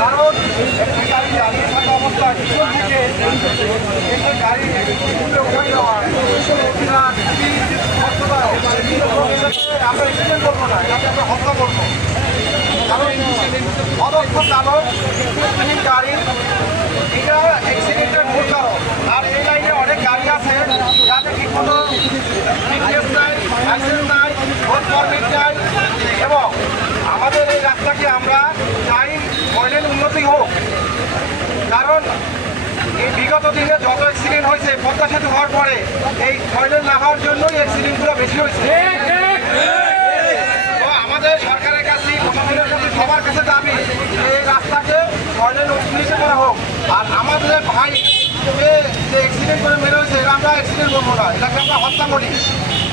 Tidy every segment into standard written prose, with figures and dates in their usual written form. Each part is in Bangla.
কারণ একটি গাড়ি দাঁড়িয়ে থাকা অবস্থায় পিছন থেকে একটি গাড়ি উঠাই দেওয়া আমরা এক্সিডেন্ট করবো না, এটাকে আমরা হত্যা করবো। কারণ অদক্ষ চালক গাড়ির এটা অ্যাক্সিডেন্টের মূল কারণ। আর এই লাইনে অনেক গাড়ি আছে যাতে ঠিকমতো ফিটনেস নাই, লাইসেন্স নাই, রোড পারমিট নাই। এবং আমাদের এই রাস্তাকে আমরা চাই ময়লের উন্নতি হোক। কারণ এই বিগত দিনে যত অ্যাক্সিডেন্ট হয়েছে পদ্মা সেতু হওয়ার পরে এই ময়লের না হওয়ার জন্যই অ্যাক্সিডেন্টগুলো বেশি হয়েছে। তো আমাদের সরকারের কাছে, প্রশাসনের কাছে, সবার কাছে দাবি এই রাস্তাকে ময়লের উন্নতি করা হোক। আর আমাদের ভাই যে অ্যাক্সিডেন্ট করে মেরে হয়েছে এটা আমরা অ্যাক্সিডেন্ট করবো না, এটাকে আমরা হত্যা করি।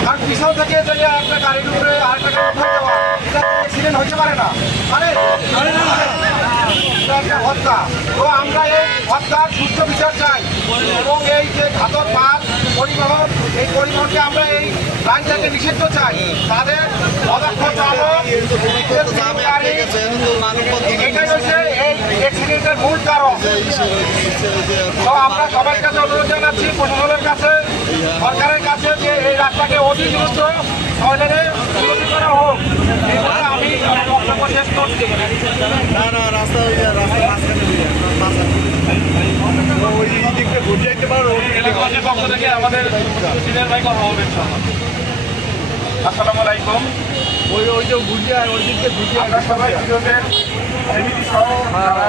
কারণ পিছন থেকে যদি একটা গাড়ির উপরে আরেকটা গাড়ি উঠে দেওয়া এটা অ্যাক্সিডেন্ট হতে পারে না, মানে এটা একটা হত্যা। তো আমরা এই হত্যার সুস্থ বিচার চাই এবং এই যে ঘাতক মাল পরিবহন, এই পরিবহনকে আমরা এই লাইন থেকে নিষিদ্ধ চাই। তাদের অদক্ষ চালক এটাই হচ্ছে এই অ্যাক্সিডেন্টের মূল কারণ। তো আমরা সবার কাছে অনুরোধ জানাচ্ছি, প্রশাসনের কাছে, সরকারের কাছে, যে এই রাস্তাকে অতি দ্রুত ময়লারে উন্নতি করা হোক। আমি বক্তব্য শেষ করছি। পক্ষ থেকে আমাদের সিনিয়র ভাই কথা হবে। আসসালামু আলাইকুম। আমরা সবাই বিরোধের ফ্যামিলি সহ যারা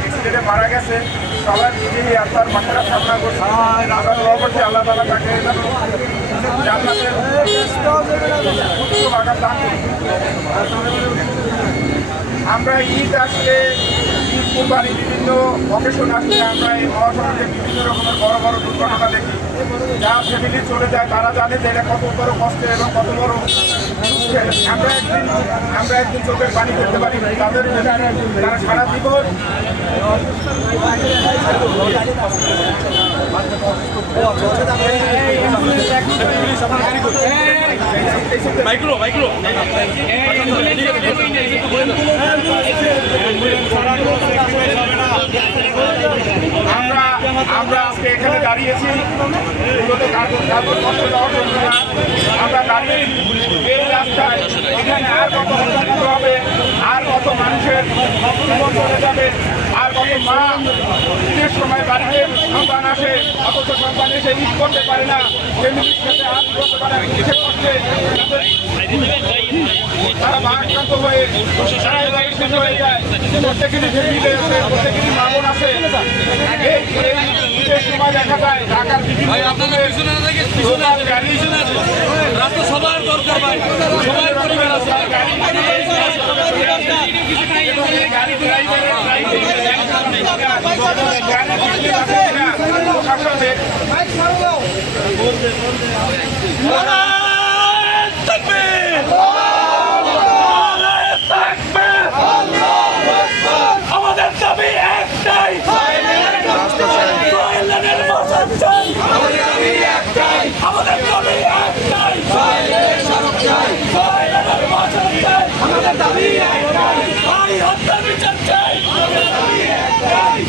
অ্যাক্সিডেন্টে মারা গেছে সবার নিজেই আপনার মাথাটা সামনা করছে। আমরা দোয়া করছি আল্লাহ তাআলা তাকে জান্নাতের উচ্চ বাগান দান করুন। আমরা ঈদ আসলে, ঈদ কুরবানি, বিভিন্ন অকেশন আসলে আমরা এই মহাসড়কে বিভিন্ন রকমের বড় বড় দুর্ঘটনা দেখি। যারা ফ্যামিলি চলে যায় তারা জানে যে এটা কত বড় কষ্টের এবং কত বড় দুঃখের। আমরা একদিন চোখের পানি করতে পারি তাদের তারা সারা জীবন আমরা আজকে এখানে দাঁড়িয়েছি মূলত কাগজ কষ্ট দেওয়ার জন্য। আমরা দাঁড়িয়েছি এই রাস্তায়, এখানে আর কত হত্যা হবে, আর কত মানুষের জীবন চলে যাবে, আর কত মা ঈদের সময় বাড়িতে সন্তান আসে অথচ সন্তান এসে ঈদ করতে পারে না, ফ্যামিলির সাথে আজ করতে পারে না, ঈদের কষ্টে তারা ভারাক্রান্ত হয়ে হয়ে যায়। প্রত্যেকেরই ফ্যামিলি আছে, প্রত্যেকেরই মা বোন আছে। ঈদের সময় দেখা যায় ঢাকার বিভিন্ন রাস্তা সবার দরকার ভাই, সবার পরিবার আছে। আমাদের দাবি একটাই, আমাদের দাবি একটাই, আমাদের দাবি একটাই, ভাই হত্যার বিচার চাই,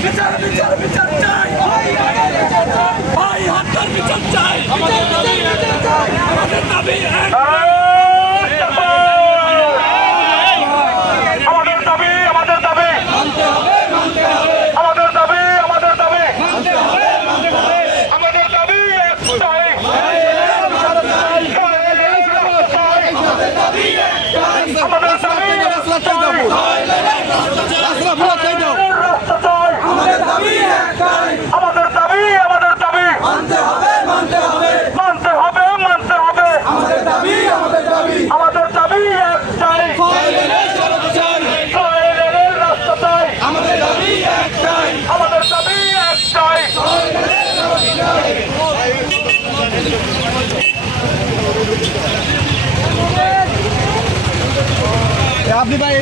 বিচার বিচার বিচার চাই, ভাই হত্যার বিচার চাই, আমাদের দাবি একটাই, আমাদের দাবি একটাই। আপনি ভাই